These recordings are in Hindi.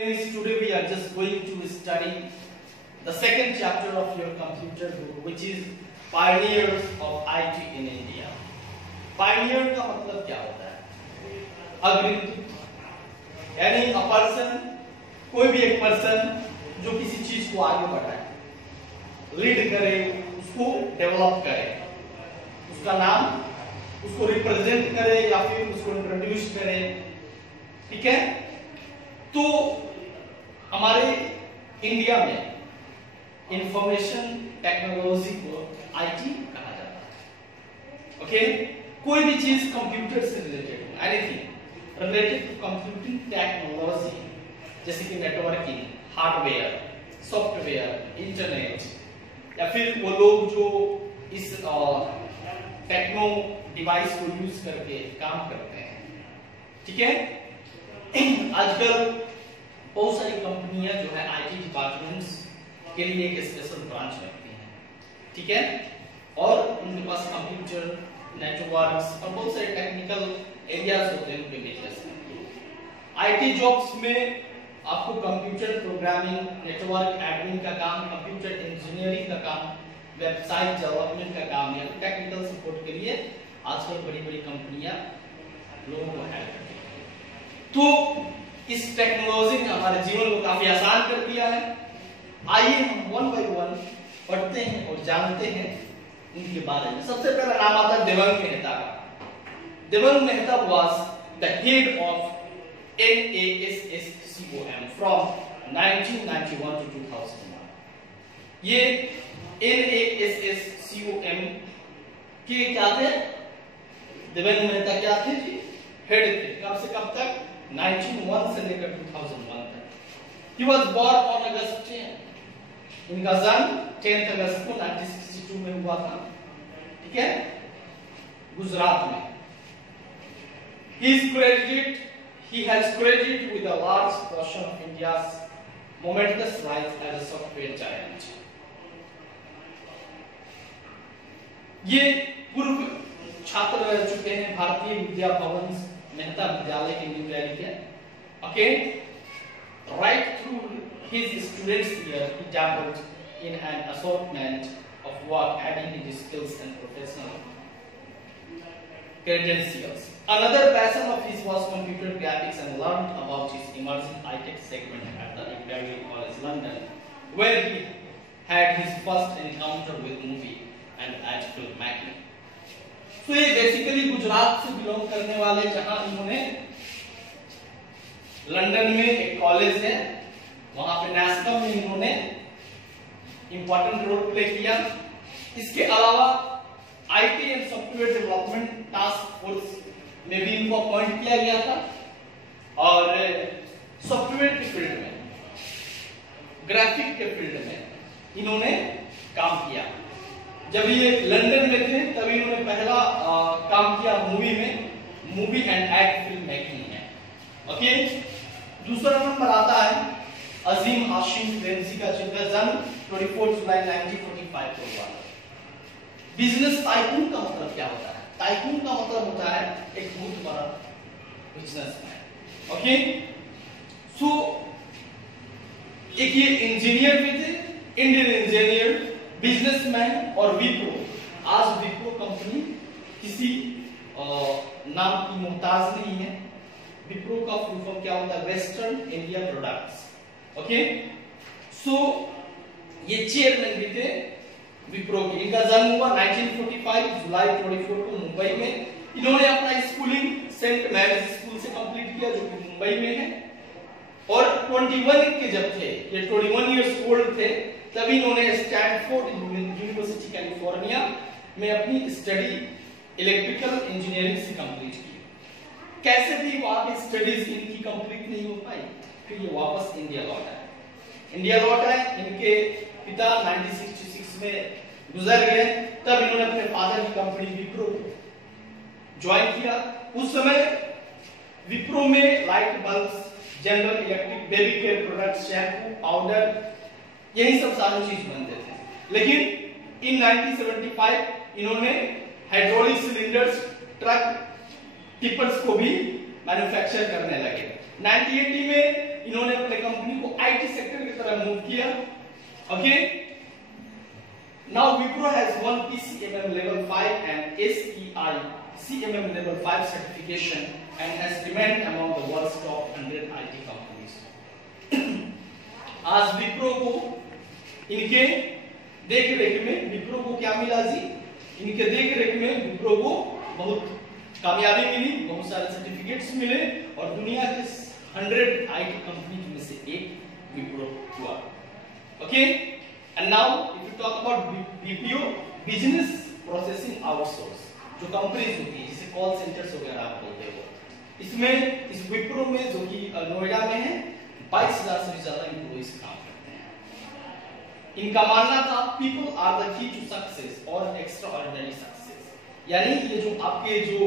Friends, today we are just going to study the second chapter of your computer book, which is Pioneers of IT in India. Pioneer का मतलब क्या होता है? अग्रणी, यानी a person, कोई भी एक पर्सन जो किसी चीज को आगे बढ़ाए, लीड करे, उसको डेवलप करे, उसका नाम, उसको रिप्रेजेंट करे या फिर उसको इंट्रोड्यूस करे, ठीक है? तो हमारे इंडिया में इंफॉर्मेशन टेक्नोलॉजी को आईटी कहा जाता है। ओके, कोई भी चीज कंप्यूटर से रिलेटेड हो, anything related to computing technology, जैसे कि नेटवर्किंग, हार्डवेयर, सॉफ्टवेयर, इंटरनेट, या फिर वो लोग जो इस टेक्नो डिवाइस को यूज करके काम करते हैं, ठीक है? आजकल बहुत सारी कंपनियां जो है आईटी डिपार्टमेंट्स के लिए एक स्पेशल ब्रांच रखती हैं, ठीक है? और उनके पास कंप्यूटर, नेटवर्क्स और बहुत सारे टेक्निकल एरियाज होते हैं उनके बिजनेस में। आईटी जॉब्स में आपको कंप्यूटर प्रोग्रामिंग, नेटवर्क एडमिन का काम, कंप्यूटर इंजीनियरिंग का काम, वेबसाइट डेवलपमेंट का काम या टेक्निकल सपोर्ट के लिए आजकल बड़ी-बड़ी कंपनियां लोगों को हायर करती हैं। तो इस टेक्नोलॉजी ने हमारे जीवन को काफी आसान कर दिया है। आइए हम वन बाय वन पढ़ते हैं और जानते हैं इनके बारे में। सबसे पहला नाम आता है देवंग मेहता का। Devang Mehta was the head of NASSCOM from 1991 to 2001। ये NASSCOM के क्या थे? देवंग मेहता क्या थे जी? हेड थे। कब से कब तक? 1901 से लेकर 2001 तक। He was born on August 10। इनका जन्म 10 अगस्त को 1962 में हुआ था, ठीक है? गुजरात में। He has credited with a large portion of India's momentous rise as a software giant। ये पूर्व छात्र रह चुके हैं भारतीय विद्या भवन मेहता विद्यालय के न्यू दिल्ली के। Okay, right through his students here he dabbled in an assortment of work, adding his skills and professional credentials. Another passion of his was computer graphics, and learned about his emerging high-tech segment at the Imperial College London, where he had his first encounter with movie and ad filmmaking। तो ये बेसिकली गुजरात से बिलोंग करने वाले, जहां इन्होंने लंदन में एक कॉलेज है, वहां पे नेस्कम में इन्होंने इंपॉर्टेंट रोल प्ले किया। इसके अलावा IT and software development task force में भी इनको अपॉइंट किया गया था, और सॉफ्टवेयर के फील्ड में, ग्राफिक के फील्ड में इन्होंने काम किया। जब ये लंदन में थे तभी इन्होंने पहला काम किया मूवी में, movie and ad film making में। ओके, दूसरा नंबर आता है अजीम हाशिम प्रेमजी का, जिनका जन्म 24 जुलाई 1945 को हुआ। बिजनेस टाइकून का मतलब क्या होता है? टाइकून का मतलब होता है एक बहुत बड़ा बिजनेसमैन। ओके, सो एक ये इंजीनियर भी थे, इंडियन इंजीनियर, बिजनेसमैन और विप्रो। आज विप्रो कंपनी किसी नाम की मोहताज नहीं है। विप्रो का फुल फॉर्म क्या होता है? Western India products. ओके, सो ये चेयरमैन भी थे विप्रो के। इनका जन्म हुआ 1945 जुलाई 24 को मुंबई में। इन्होंने अपना स्कूलिंग सेंट मैरीज स्कूल से कंप्लीट किया, जो कि मुंबई में है। और 21 के जब थे, ये 21 इयर्स ओल्ड थे, तभी इन्होंने स्टैनफोर्ड यूनिवर्सिटी कैलिफोर्निया में अपनी स्टडी इलेक्ट्रिकल इंजीनियरिंग से कंप्लीट की। कैसे भी वहां की स्टडीज इनकी कंप्लीट नहीं हो पाई, फिर ये वापस इंडिया लौट आए। इंडिया लौट आए, इनके पिता 1966 में गुजर गए, तब इन्होंने अपने फादर की कंपनी विप्रो ज्वाइन किया। उस समय विप्रो में light bulb, general electric, baby care products, shampoo, powder, यही सब सारी चीज बनते थे। लेकिन इन 1975 इन्होंने हाइड्रोलिक सिलेंडर्स, ट्रक, टिपर्स को भी मैन्युफैक्चर करने लगे। 1980 में इन्होंने अपने कंपनी को आईटी सेक्टर की तरफ मूव किया। Okay, now Wipro has one PCMM level 5 and SEI CMM level 5 certification and has remained among the world's top 100 IT companies. आज विप्रो को इनके देख रेख में विप्रो को क्या मिला जी? इनके देख रेख में विप्रो को बहुत कामयाबी मिली, बहुत सारे सर्टिफिकेट्स मिले और दुनिया के 100 IT कंपनी में से एक विप्रो हुआ। Okay, and now if you talk about BPO, business processing outsource, जो कंपनीज होती है जिसे कॉल सेंटर्स वगैरह आप बोलते हो, इसमें इस विप्रो में जो कि नोएडा में है 22,000 से भी ज्यादा एम्प्लॉइज काम करते हैं। इनका मानना था people are the key to success और एक्स्ट्राऑर्डिनरी सक्सेस, यानी ये जो आपके जो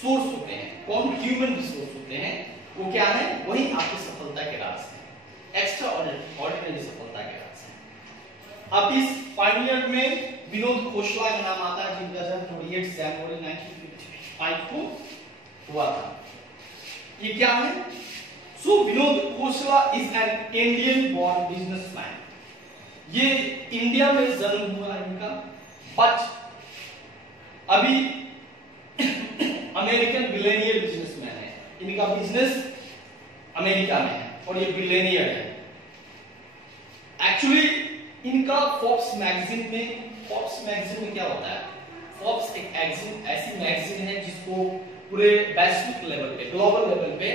सोर्स होते हैं, कौन ह्यूमन रिसोर्स होते हैं, वो क्या है, वही आपकी सफलता के राज है, एक्स्ट्राऑर्डिनरी सफलता के राज है। अब इस पायनियर में विनोद खोसला का नाम आता है, जिनका जन्म 28 जनवरी 1955 को हुआ था। ये क्या है? So Vinod Khosla is an Indian born businessman. ये इंडिया में जन्म हुआ इनका, बट अभी अमेरिकन बिलियनियर बिजनेसमैन है। इनका बिजनेस अमेरिका में है और ये बिलियनियर है। एक्चुअली इनका फोर्ब्स मैगजीन में क्या होता है? फोर्ब्स एक ऐसी मैगजीन है जिसको पूरे वैश्विक लेवल पे, ग्लोबल लेवल पे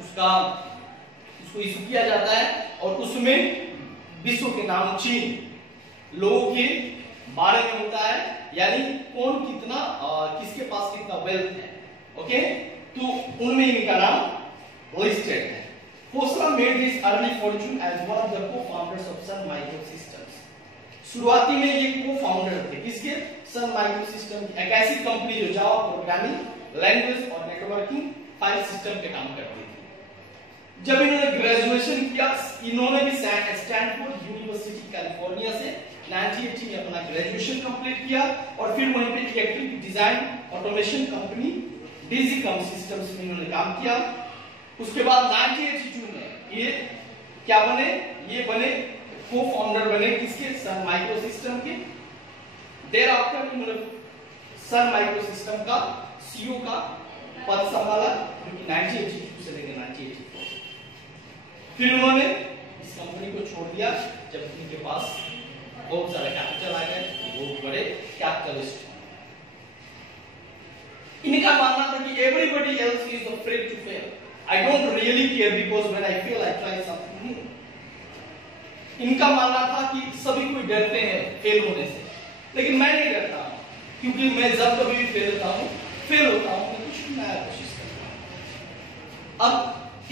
उसको इशू किया जाता है और उसमें विश्व के नामचीन लोगों के बारे में होता है, यानी कौन कितना किसके पास कितना वेल्थ है। ओके, तो उनमें इनका नाम लिस्टेड है। Khosla made his early fortune as one of the co-founders of Sun Microsystems. शुरुआती में ये को-फाउंडर थे किसके? सन माइक्रोसिस्टम की, एक ऐसी कंपनी जो जावा प्रोग्रामिंग लैंग्वेज और नेटवर्किंग फाइल सिस्टम पे काम करती थी। जब इन्होंने ग्रेजुएशन किया, इन्होंने भी स्टैनफोर्ड यूनिवर्सिटी कैलिफोर्निया से 1980 में अपना ग्रेजुएशन कंप्लीट किया और फिर वहीं पे electric design automation company Digicom systems में इन्होंने काम किया। उसके बाद 1982 में ये क्या बने? ये बने को-फाउंडर बने किसके? सन माइक्रोसिस्टम के। देर आफ्टर इन्होंने सन माइक्रोसिस्टम का CEO का पद संभाला, जो कि 1982 से लेकर 1984। फिर उन्होंने इस कंपनी को छोड़ दिया जब उनके पास बहुत सारा कैपिटल आ गए, बहुत बड़े कैपिटलिस्ट। इनका मानना था कि everybody else is afraid to fail, I don't really care because when I fail I try something new। इनका मानना था कि सभी कोई डरते हैं फेल होने से, लेकिन मैं नहीं डरता, क्योंकि मैं जब कभी भी फेल होता हूँ मैं कुछ नया कोशिश करता हूँ। अब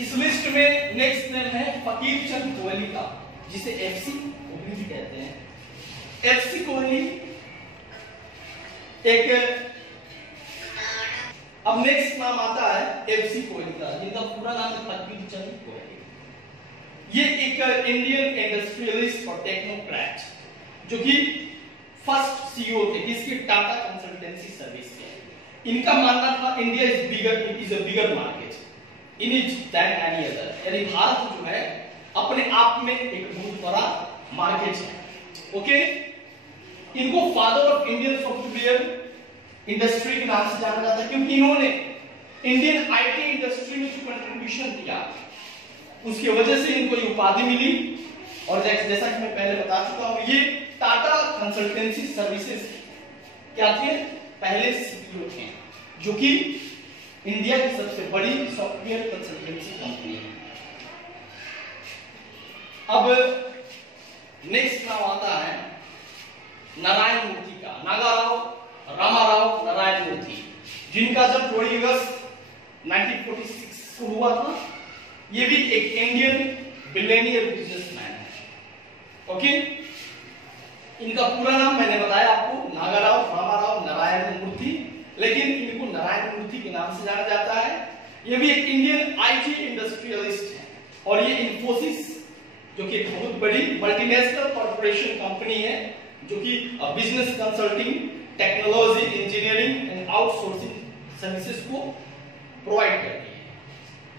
इस लिस्ट में नेक्स्ट नेम है फकीर चंद कोहली का, जिसे FC कोहली भी कहते हैं। FC कोहली एक, अब नेक्स्ट नाम आता है FC कोहली का, जिनका पूरा नाम है फकीर चंद कोहली। ये एक इंडियन इंडस्ट्रियलिस्ट और टेक्नोक्रेट, जो कि फर्स्ट CEO थे किसके? टाटा कंसल्टेंसी सर्विस के। इनका मानना था India is a bigger market in it than any other, यानी भारत जो है अपने आप में एक बहुत बड़ा मार्केट है। ओके, इनको father of Indian software industry के नाम से जाना जाता है, क्योंकि इन्होंने इंडियन IT इंडस्ट्री में जो कंट्रीब्यूशन दिया उसकी वजह से इनको ये उपाधि मिली। और जैसा कि मैं पहले बता चुका हूं, ये टाटा कंसल्टेंसी सर्विसेज क्या थे? पहले CEO थे, जो कि इंडिया की सबसे बड़ी सॉफ्टवेयर कंसल्टेंसी कंपनी है। अब नेक्स्ट नाम आता है नारायण मूर्ति का, रामाराव नारायण मूर्ति, जिनका जन्म 20 अगस्त 1946 को हुआ था। ये भी एक इंडियन बिलियनियर बिजनेसमैन है। ओके, इनका पूरा नाम मैंने बताया आपको, रामाराव नारायण मूर्ति, लेकिन इनको नारायण मूर्ति के नाम से जाना जाता है। ये भी एक इंडियन IT इंडस्ट्रियलिस्ट है और ये इन्फोसिस, जो कि एक बहुत बड़ी मल्टीनेशनल कॉर्पोरेशन कंपनी है, जो कि business consulting, technology, engineering and outsourcing services को प्रोवाइड करती है।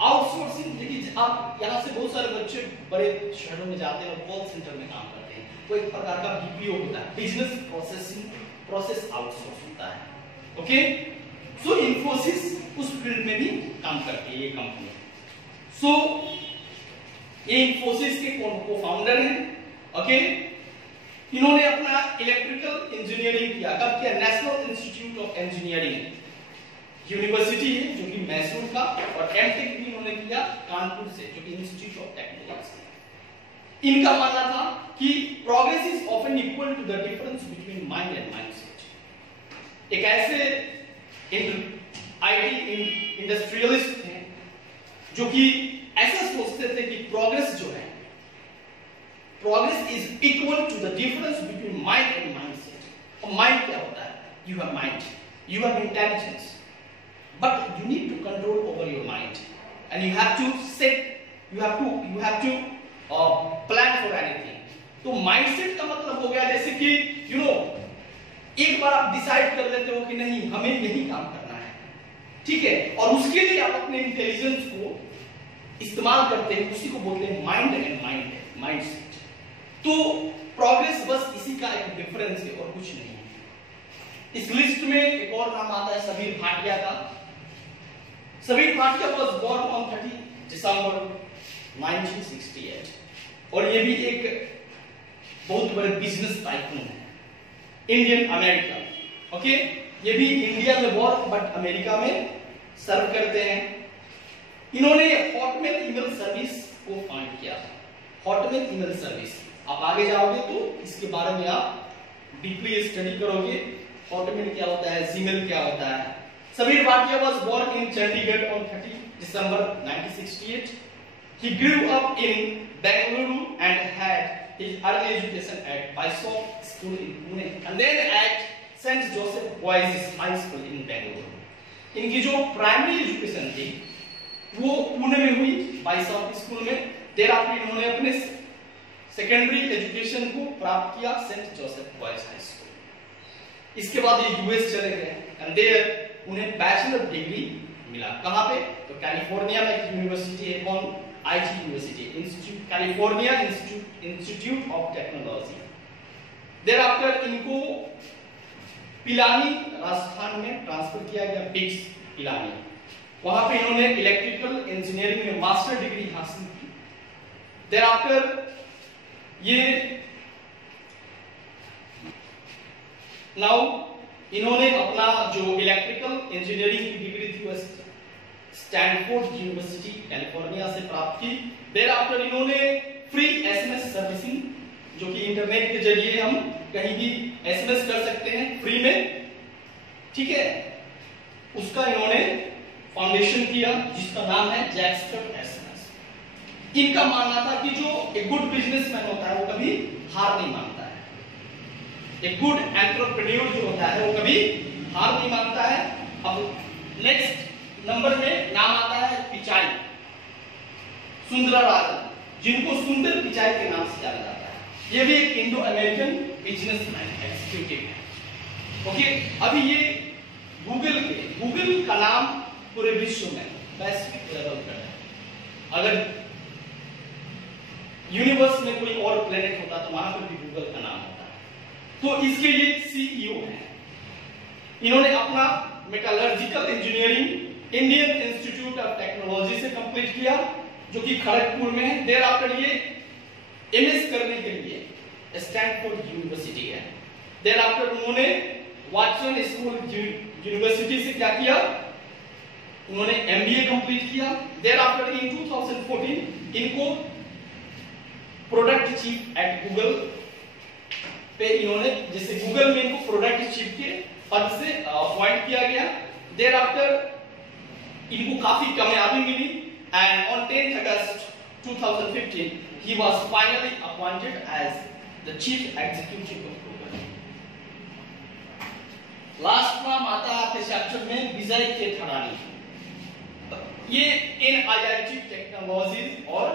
आउटसोर्सिंग, देखिए आप यहाँ से बहुत सारे बच्चे बड़े शहरों में जाते हैं और कॉल सेंटर में काम करते हैं, वो एक प्रकार का बीपीओ होता है, बिजनेस प्रोसेस आउटसोर्स होता है। ओके, सो इन्फोसिस उस फील्ड में भी काम करती है ये कंपनी। सो ये इन्फोसिस के को फाउंडर हैं। ओके, इन्होंने अपना इलेक्ट्रिकल इंजीनियरिंग किया, कब किया? National institute of engineering university है जो कि मैसूर का, और एमटेक भी इन्होंने किया कानपुर से जो कि इंस्टीट्यूट ऑफ टेक्नोलॉजी। इनका मानना था कि progress is often equal to the difference between mind and mindset. एक ऐसे आईटी इंडस्ट्रियलिस्ट थे जो कि ऐसा सोचते थे कि प्रोग्रेस जो है, progress is equal to the difference between mind and mindset. और माइंड क्या होता है? You have mind, you have intelligence, but you need to control over your mind and you have to set, you have to plan for anything। तो mindset का मतलब हो गया जैसे कि एक बार आप डिसाइड कर लेते हो कि नहीं हमें यही काम करना है, ठीक है, और उसके लिए आप अपने इंटेलिजेंस को इस्तेमाल करते हैं, उसी को बोलते हैं माइंड एंड माइंडसेट। तो प्रोग्रेस बस इसी का एक डिफरेंस है और कुछ नहीं है। इस लिस्ट में एक और नाम आता है समीर भाटिया का। Sameer Bhatia was born on 30 December 1968 और ये भी एक बहुत बड़े बिजनेस टाइकून है, इंडियन अमेरिकन। ओके, ये भी इंडिया में बॉर्न बट अमेरिका में सर्व करते हैं। इन्होंने हॉटमेल ईमेल सर्विस को फाउंड किया। हॉटमेल ईमेल सर्विस, आप आगे जाओगे तो इसके बारे में आप डीपली स्टडी करोगे, हॉटमेल क्या होता है, जीमेल क्या होता है। Samir Bhatia was born in Chandigarh on 30 December 1968. He grew up in Bengaluru and had his early education at Bishop School in Pune and then at St. Joseph Boys High School in Bengaluru. इनकी जो प्राइमरी एजुकेशन थी वो पुणे में हुई बाइशॉप स्कूल में। देर आफ्टर इन्होंने अपने सेकेंडरी एजुकेशन को प्राप्त किया Saint Joseph boys high school. इसके बाद ये यूएस चले गए एंड देयर उन्हें बैचलर डिग्री मिला। कहां पे? तो कैलिफोर्निया में एक यूनिवर्सिटी है, कौन? IT university, institute California institute of technology. There after इनको पिलानी राजस्थान में ट्रांसफर किया गया, बिग्स पिलानी। वहां पे इन्होंने इलेक्ट्रिकल इंजीनियरिंग में मास्टर डिग्री हासिल की। देर आफ्टर ये नाउ इन्होंने अपना जो इलेक्ट्रिकल इंजीनियरिंग की डिग्री थी वो स्टैनफोर्ड यूनिवर्सिटी कैलिफोर्निया से प्राप्त की। देर आफ्टर इन्होंने फ्री एसएमएस सर्विसिंग, जो कि इंटरनेट के जरिए हम कहीं भी एसएमएस कर सकते हैं फ्री में, ठीक है, उसका इन्होंने फाउंडेशन किया जिसका नाम है जैक्सटर एसएमएस। इनका मानना था कि जो एक गुड बिजनेसमैन होता है वो कभी हार नहीं मानता है, एक गुड एंटरप्रेन्योर जो होता है वो कभी हार नहीं मानता है। अब नेक्स्ट नंबर में नाम आता है पिचाई, सुंदरराजन, जिनको सुंदर पिचाई के नाम से जाना जाता है। ये भी एक इंडो अमेरिकन बिजनेसमैन एग्जीक्यूटिव है। ओके, अभी ये गूगल का नाम पूरे विश्व में वैश्विक लेवल पर है। अगर यूनिवर्स में कोई और प्लेनेट होता तो वहां पर भी गूगल का नाम होता। तो इसके ये सीईओ हैं। इन्होंने अपना metallurgical engineering Indian institute of technology से कंप्लीट किया जो कि खड़गपुर में है। देर आफ्टर ये एमएस करने के लिए स्टैनफोर्ड यूनिवर्सिटी है। देर आफ्टर उन्होंने वाटसन स्कूल यूनिवर्सिटी से क्या किया, उन्होंने एमबीए कंप्लीट किया। देर आफ्टर इन 2014 इनको प्रोडक्ट चीफ एट गूगल पे इन्होंने, जैसे गूगल में इनको प्रोडक्ट चीफ के पद से अपॉइंट किया गया। देर आफ्टर इनको काफी कामयाबी मिली and on 10 August 2015 he was finally appointed as the chief executive of Google। Last नाम आता है आपके चैप्टर में विजय के थड़ानी। ये NIIT टेक्नोलॉजीज और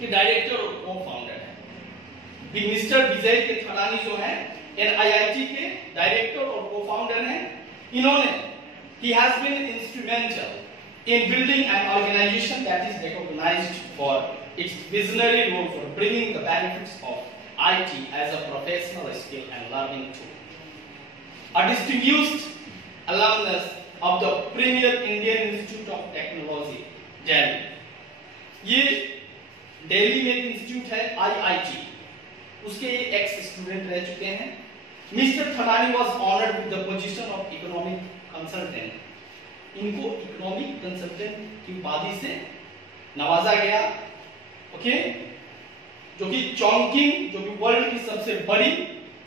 के डायरेक्टर और को-फाउंडर है। मिस्टर विजय के थड़ानी जो है NIIT के डायरेक्टर और को-फाउंडर हैं। इन्होंने he has been instrumental in building an organization that is recognized for its visionary role for bringing the benefits of IT as a professional skill and learning tool. A distinguished alumnus of the premier Indian Institute of Technology, Delhi. ये दिल्ली में एक इंस्टीट्यूट है IIT, उसके एक्स स्टूडेंट रह चुके हैं। Mister Thalani was honoured with the position of economic consultant. इनको इकोनॉमिक कंसल्टेंट की उपाधि से नवाजा गया, ओके, जो कि चोंगकिंग, जो कि वर्ल्ड की सबसे बड़ी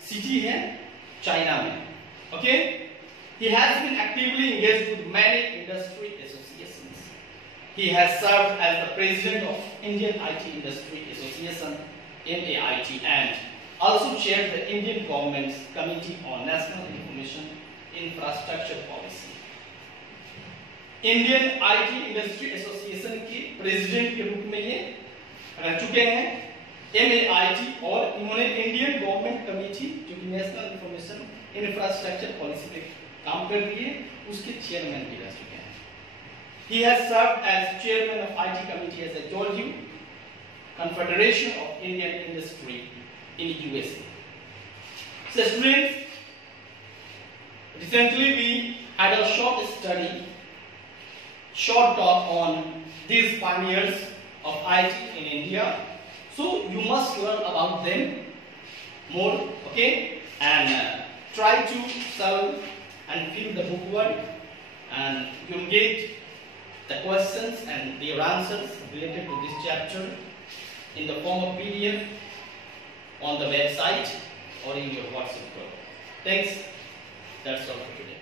सिटी है चाइना में, okay. He has been actively engaged with many industry associations. He has served as the president of Indian IT Industry Association (MAIT) and also chaired the Indian government's Committee on National Information Infrastructure Policy. Indian IT industry association के प्रेसिडेंट के रूप में ये रह चुके हैं MAIT, और इन्होंने इंडियन गवर्नमेंट कमेटी, जो कि नेशनल इंफॉर्मेशन इंफ्रास्ट्रक्चर पॉलिसी पे काम कर रही है, उसके चेयरमैन भी रह चुके हैं। He has served as chairman of IT committee, as I told you, Confederation of Indian Industry in USA. So students, recently we had a short talk on these pioneers of IT in India. So you must learn about them more, okay, and try to solve and fill the bookwork, and you'll get the questions and their answers related to this chapter in the form of PDF on the website or in your WhatsApp group. Thanks. That's all for today.